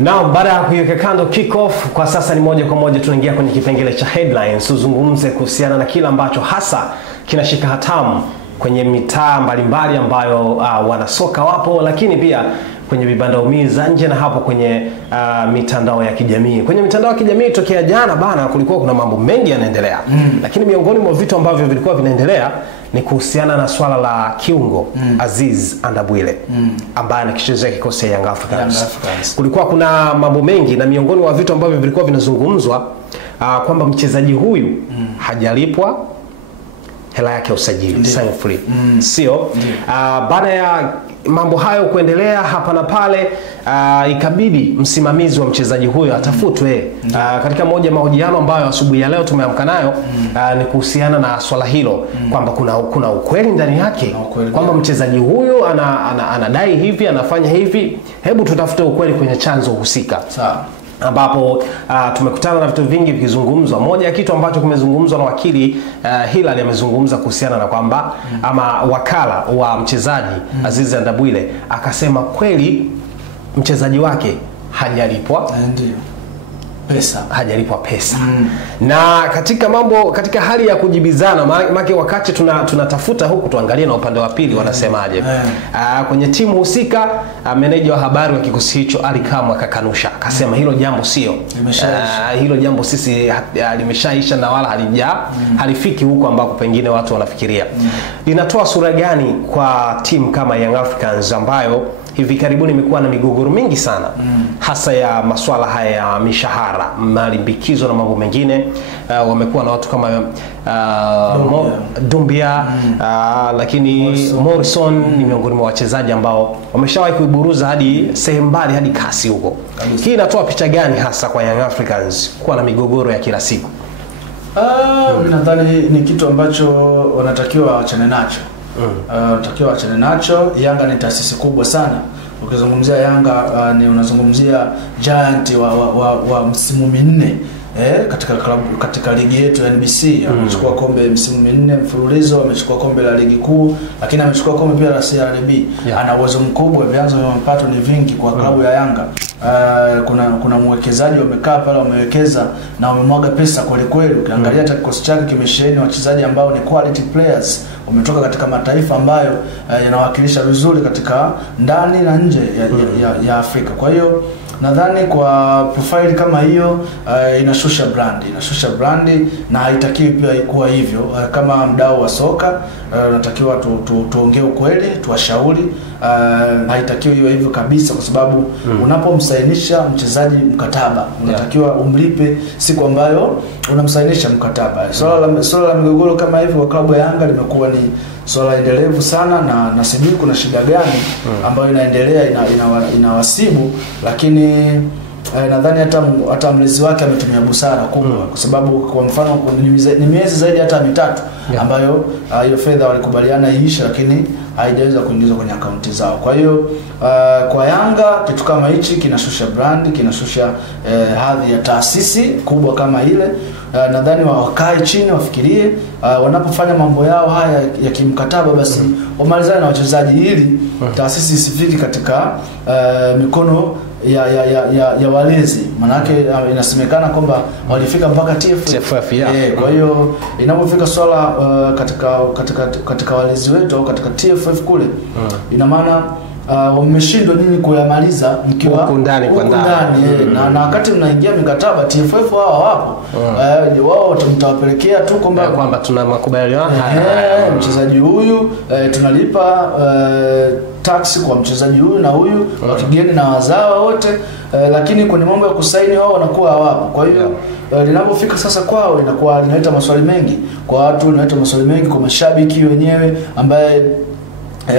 Now, baada ya kuiweka kando kick off, kwa sasa ni moja kwa moja tunaingia kwenye kipengele cha headlines. Tuzungumze kuhusiana na kila ambacho hasa kinashika hatamu kwenye mitaa mbalimbali ambayo wanasoka wapo, lakini pia kwenye vibanda umiza nje na hapo kwenye mitandao ya kijamii. Kwenye mitandao ya kijamii tokea jana bana kulikuwa kuna mambo mengi yanaendelea. Lakini miongoni mwa vitu ambavyo vilikuwa vinaendelea ni kuhusiana na swala la kiungo Aziz Andabwile ambaye anakichezea kikosi cha Young Africans. Kulikuwa kuna mambo mengi na miongoni mwa vitu ambavyo vilikuwa vinazungumzwa kwamba mchezaji huyu hajalipwa hela yake ya usajili, sign free. Sio? Baada ya mambo hayo kuendelea hapa na pale, ikabidi msimamizi wa mchezaji huyo atafutwe. Katika moja mahojiano ambayo asubuhi ya leo tumeamka nayo ni kuhusiana na swala hilo kwamba kuna ukweli ndani yake kwamba mchezaji huyo anadai hivi, anafanya hivi. Hebu tutafute ukweli kwenye chanzo husika. Sawa. Ambapo tumekutana na vitu vingi vikizungumzwa. Moja ya kitu ambacho kimezungumzwa na wakili Hilal amezungumza kuhusiana na kwamba ama wakala wa mchezaji Aziz Andabwile akasema kweli mchezaji wake hajalipwa pesa. Na katika hali ya kujibizana maana wakati tunatafuta huku tuangalie na upande wa pili wanasemaje. Kwenye timu husika meneja wa habari wa kikosi hicho Ali Kamwe akakanusha, akasema hilo jambo sio. Hilo jambo sisi limeshaisha na wala halifiki huko ambako pengine watu wanafikiria. Linatoa sura gani kwa timu kama Young Africans ambayo hivi karibuni imekuwa na migogoro mingi sana hasa ya masuala haya ya mishahara, malimbikizo na mambo mengine. Wamekuwa na watu kama Dumbia, lakini Morrison ni miongoni mwa wachezaji ambao wameshawahi kuiburuza hadi sehemu mbali, hadi kasi huko. Hii inatoa picha gani hasa kwa Young Africans kuwa na migogoro ya kila siku? Nadhani ni kitu ambacho wanatakiwa waachane nacho. Wanatakiwa waachane nacho. Yanga ni taasisi kubwa sana. Ukizungumzia Yanga ni unazungumzia giant wa msimu minne katika ligi yetu ya NBC. Amechukua kombe msimu minne mfululizo, amechukua kombe la ligi kuu, lakini amechukua kombe pia la CRDB. Ana uwezo mkubwa, vyanzo vya mapato ni vingi kwa klabu ya Yanga. Kuna mwekezaji wamekaa pale, wamewekeza na wamemwaga pesa kweli kweli. Ukiangalia hata kikosi chake kimesheheni wachezaji ambao ni quality players, wametoka katika mataifa ambayo yanawakilisha vizuri katika ndani na nje ya Afrika. Kwa hiyo nadhani kwa profile kama hiyo inashusha brandi na haitakiwi pia ikuwa hivyo. Kama mdau wa soka tunatakiwa tuongee ukweli, tuwashauri. Haitakiwi hiyo hivyo kabisa, kwa sababu unapomsainisha mchezaji mkataba unatakiwa umlipe siku ambayo unamsainisha mkataba. Swala la migogoro kama hivyo kwa klabu ya Yanga limekuwa ni swala endelevu sana, na sijui kuna shida gani ambayo inaendelea inawasibu, lakini nadhani hata mlezi wake ametumia busara kubwa, kwa sababu kwa mfano ni miezi zaidi hata 3 ambayo hiyo fedha walikubaliana iishe, lakini haijaweza kuingizwa kwenye akaunti zao. Kwa hiyo kwa Yanga kitu kama hichi kinashusha brand, kinashusha hadhi ya taasisi kubwa kama ile. Nadhani wakae chini wafikirie, wanapofanya mambo yao haya ya kimkataba basi wamalizane na wachezaji ili taasisi isifiki katika mikono ya walezi. Manake inasemekana kwamba walifika mpaka TFF. Kwa hiyo inapofika swala katika walezi wetu au katika TFF kule, ina maana wameshindwa nini kuyamaliza mkiwa huko ndani na wakati mnaingia mikataba TFF wao wapo. Wao mtawapelekea tu kwamba tuna makubaliano mchezaji huyu tunalipa tax kwa mchezaji huyu na huyu wa kigeni na wazawa wote, lakini kwenye mambo ya kusaini wao wanakuwa hawapo. Kwa hiyo linapofika sasa kwao inakuwa linaleta maswali mengi kwa watu, linaleta maswali mengi kwa mashabiki wenyewe ambaye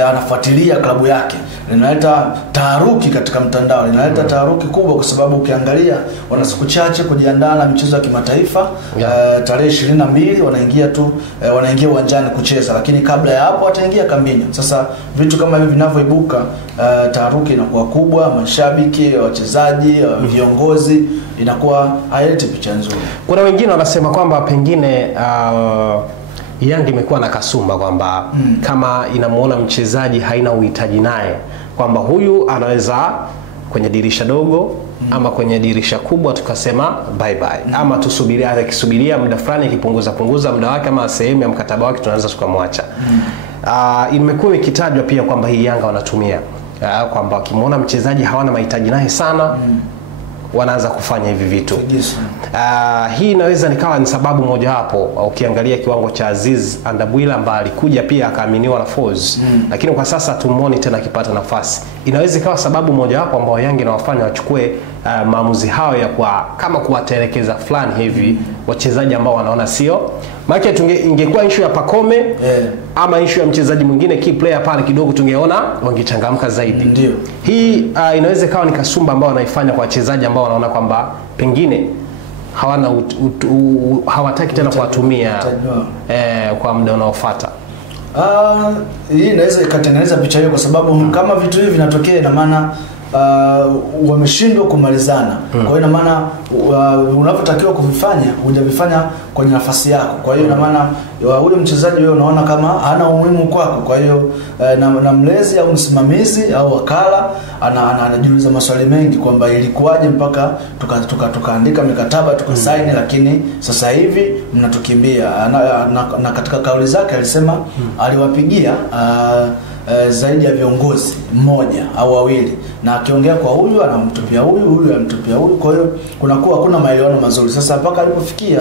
anafuatilia klabu yake. Linaleta taharuki katika mtandao, linaleta taharuki kubwa, kwa sababu ukiangalia wana siku chache kujiandaa na michezo ya kimataifa. Tarehe 22 wanaingia uwanjani kucheza, lakini kabla ya hapo wataingia kambini. Sasa vitu kama hivi vinavyoibuka, taharuki inakuwa kubwa, mashabiki, wachezaji, viongozi, inakuwa haileti picha nzuri. Kuna wengine wanasema kwamba pengine Yanga imekuwa na kasumba kwamba kama inamuona mchezaji haina uhitaji naye, kwamba huyu anaweza kwenye dirisha dogo ama kwenye dirisha kubwa tukasema bye bye, ama tusubiria akisubiria muda fulani punguza muda wake ama sehemu ya mkataba wake tunaanza tukamwacha. Imekuwa ikitajwa pia kwamba hii Yanga wanatumia kwamba wakimuona mchezaji hawana mahitaji naye sana wanaanza kufanya hivi vitu. Hii inaweza nikawa ni sababu moja hapo. Ukiangalia kiwango cha Aziz Andabwila ambaye alikuja pia akaaminiwa na Folz, lakini kwa sasa tumuone tena akipata nafasi. Inaweza ikawa sababu moja hapo ambao Yanga inawafanya wachukue maamuzi hayo ya kama kuwatelekeza fulani hivi wachezaji ambao wanaona sio. Maana ingekuwa issue ya Pacome ama issue ya mchezaji mwingine key player pale kidogo tungeona wangechangamka zaidi. Ndio. Hii inaweza ikawa ni kasumba ambao wanaifanya kwa wachezaji ambao wanaona kwamba pengine hawana hawataki tena kuwatumia kwa muda unaofuata. Hii inaweza ikatengeneza picha hiyo kwa sababu kama vitu hivi vinatokea ina maana wameshindwa kumalizana. Kwa hiyo ina maana unapotakiwa kuvifanya hujavifanya kwenye nafasi yako. Kwa hiyo ina maana yule mchezaji wewe unaona kama hana umuhimu kwako. Kwa hiyo na mlezi au msimamizi au wakala anajiuliza maswali mengi kwamba ilikuwaje mpaka tukaandika mikataba tukasaini, lakini sasa hivi mnatukimbia. Na katika kauli zake alisema aliwapigia zaidi ya viongozi mmoja au wawili, na akiongea kwa huyu anamtupia huyu anamtupia huyu. Kwa hiyo kunakuwa hakuna maelewano mazuri. Sasa mpaka alipofikia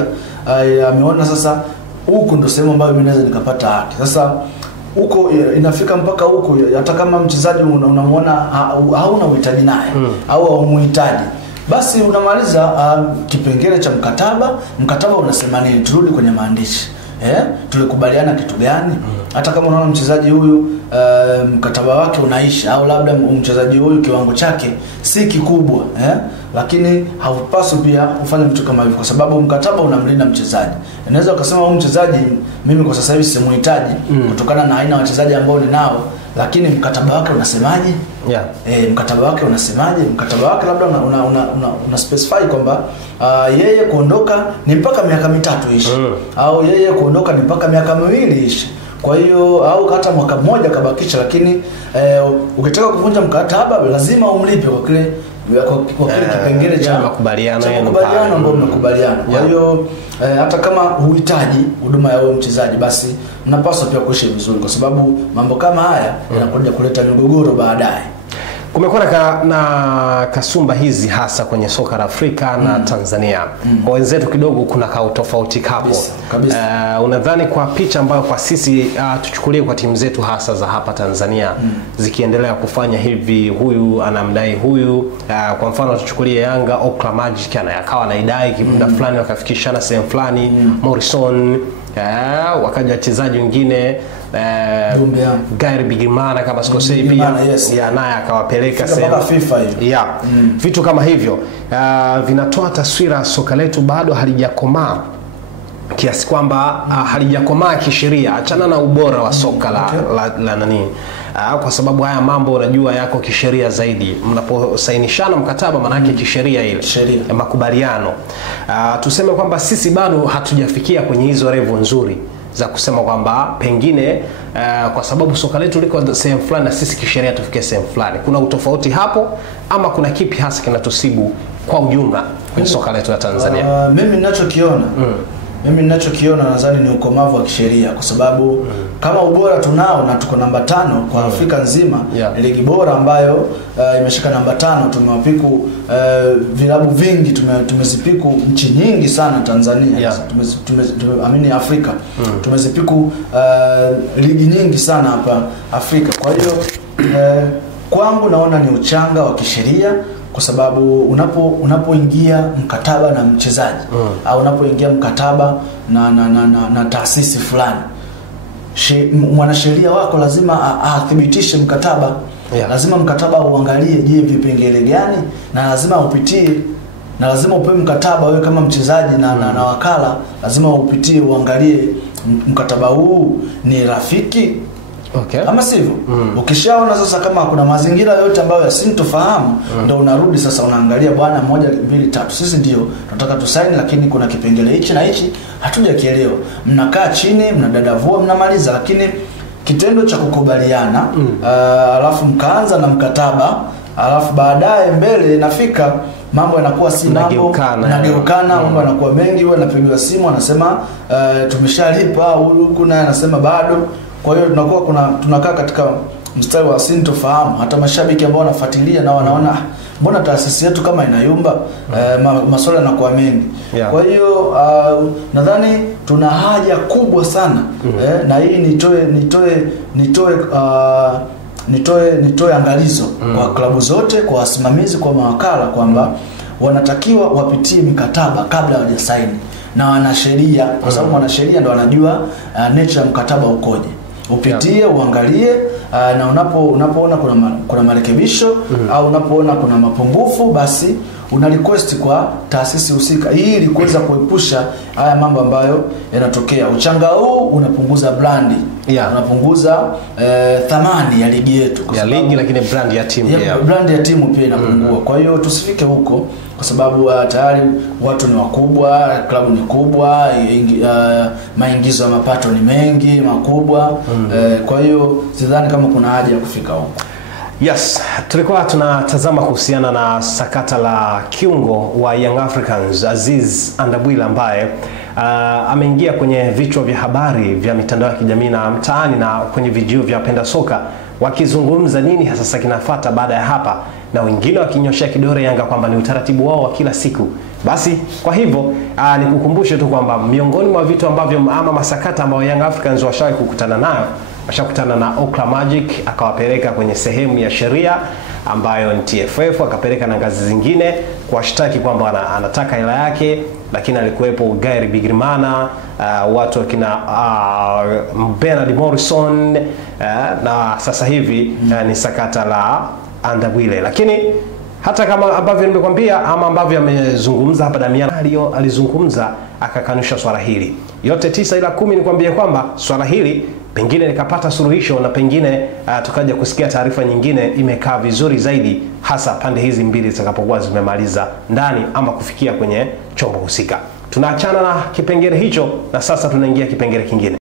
ameona sasa huko ndo sehemu ambayo mimi naweza nikapata haki. Sasa huko inafika mpaka huko, hata kama mchezaji unamuona hauna uhitaji naye au haumuhitaji, basi unamaliza kipengele cha mkataba unasema nini, turudi kwenye maandishi. Tulikubaliana kitu gani? Hata kama unaona mchezaji huyu mkataba wake unaisha au labda mchezaji huyu kiwango chake si kikubwa, lakini haupaswi pia kufanya vitu kama hivyo kwa sababu mkataba unamlinda mchezaji. Unaweza ukasema huyu mchezaji mimi kwa sasa hivi simuhitaji kutokana na aina ya wachezaji ambao ninao, lakini mkataba wake unasemaje? Mkataba wake unasemaje? Mkataba wake labda una specify kwamba yeye kuondoka ni mpaka miaka 3 ishi, au yeye kuondoka ni mpaka miaka 2 ishi. Kwa hiyo au hata mwaka mmoja kabakisha, lakini ukitaka kuvunja mkataba lazima umlipe kwa kile kipengele cha makubaliano ambao mnakubaliana. Kwa hiyo hata kama huhitaji huduma ya huyo mchezaji, basi mnapaswa pia kuishi vizuri kwa sababu mambo kama haya yanakuja kuleta migogoro baadaye. Kumekuwa na kasumba hizi hasa kwenye soka la Afrika na Tanzania. Kwa wenzetu kidogo kuna tofauti hapo. Unadhani kwa picha ambayo kwa sisi tuchukulie kwa timu zetu hasa za hapa Tanzania zikiendelea kufanya hivi, huyu anamdai huyu, kwa mfano tuchukulie Yanga Okra Magic akawa anaidai muda fulani wakafikishana sehemu fulani, Morrison wakaja wachezaji wengine Gairi Bigimana kama sikosei pia naye akawapeleka sehemu FIFA hiyo. Vitu kama hivyo vinatoa taswira soka letu bado halijakomaa kiasi kwamba halijakomaa kisheria, achana na ubora wa soka la nani. Kwa sababu haya mambo unajua yako kisheria zaidi. Mnaposainishana mkataba maana yake kisheria ile makubaliano. Tuseme kwamba sisi bado hatujafikia kwenye hizo level nzuri za kusema kwamba pengine kwa sababu soka letu liko sehemu fulani na sisi kisheria tufikie sehemu fulani. Kuna utofauti hapo ama kuna kipi hasa kinatusibu kwa ujumla kwenye soka letu la Tanzania? Mimi ninachokiona nadhani ni ukomavu wa kisheria kwa sababu kama ubora tunao na tuko namba 5 kwa Afrika nzima, ligi bora ambayo imeshika namba 5, tumewapiku vilabu vingi, tumezipiku nchi nyingi sana Tanzania, tumeamini Afrika, tumezipiku ligi nyingi sana hapa Afrika. Kwa hiyo kwangu naona ni uchanga wa kisheria kwa sababu unapoingia mkataba na mchezaji au unapoingia mkataba na taasisi fulani, mwanasheria wako lazima athibitishe mkataba. Lazima mkataba uangalie je vipengele gani, na lazima upitie, na lazima upewe mkataba wewe kama mchezaji na wakala lazima upitie uangalie mkataba huu ni rafiki ama sivyo. Ukishaona sasa kama kuna mazingira yote ambayo yasintofahamu, ndio unarudi sasa unaangalia bwana 1 2 3 sisi ndio tunataka tusaini, lakini kuna kipengele hichi na hichi hatujakielewa. Mnakaa chini, mnadadavua, mnamaliza, lakini kitendo cha kukubaliana alafu mkaanza na mkataba alafu baadaye mbele nafika mambo yanakuwa si mambo nageukana, mambo yanakuwa mengi, wewe unapigiwa simu anasema tumeshalipa, huku naye anasema bado. Kwa hiyo tunakaa katika mstari wa sintofahamu. Hata mashabiki ambao wanafuatilia na wanaona mbona taasisi yetu kama inayumba, masuala yanakuwa mengi. Kwa hiyo nadhani tuna haja kubwa sana na hii nitoe angalizo kwa klabu zote, kwa wasimamizi, kwa mawakala kwamba wanatakiwa wapitie mikataba kabla hawajasaini na wanasheria, kwa sababu wanasheria ndio wanajua nature ya mkataba ukoje. Upitie, uangalie, na unapoona kuna marekebisho au unapoona kuna mapungufu, basi una request kwa taasisi husika ili kuweza kuepusha haya mambo ambayo yanatokea. Uchanga huu unapunguza brandi, unapunguza thamani ya ligi yetu, ya ligi, lakini brandi ya timu brandi ya timu pia inapungua. Kwa hiyo tusifike huko, kwa sababu tayari watu ni wakubwa, klabu ni kubwa, maingizo ya mapato ni mengi makubwa. Kwa hiyo sidhani kama kuna haja ya kufika huko. Yes, tulikuwa tunatazama kuhusiana na sakata la kiungo wa Young Africans Aziz Andabwile ambaye ameingia kwenye vichwa vya habari vya mitandao ya kijamii na mtaani na kwenye vijio vya penda soka, wakizungumza nini hasa kinafuata baada ya hapa, na wengine wakinyoshia kidole Yanga kwamba ni utaratibu wao wa kila siku. Basi kwa hivyo nikukumbushe tu kwamba miongoni mwa vitu ambavyo ama masakata ambayo Young Africans washawahi kukutana nayo, washakutana na Okra Magic, akawapeleka kwenye sehemu ya sheria ambayo ni TFF, akapeleka na ngazi zingine kuwashtaki kwamba anataka hela yake, lakini alikuwepo Gairi Bigrimana, watu wakina Bernard Morrison, na sasa hivi ni sakata la Andabwile. Lakini hata kama ambavyo nimekwambia ama ambavyo amezungumza hapa Damian alizungumza akakanusha swala hili. Yote 9 ila 10 nikwambie kwamba swala hili pengine nikapata suluhisho, na pengine tukaja kusikia taarifa nyingine imekaa vizuri zaidi, hasa pande hizi mbili zitakapokuwa zimemaliza ndani ama kufikia kwenye chombo husika. Tunaachana na kipengele hicho na sasa tunaingia kipengele kingine.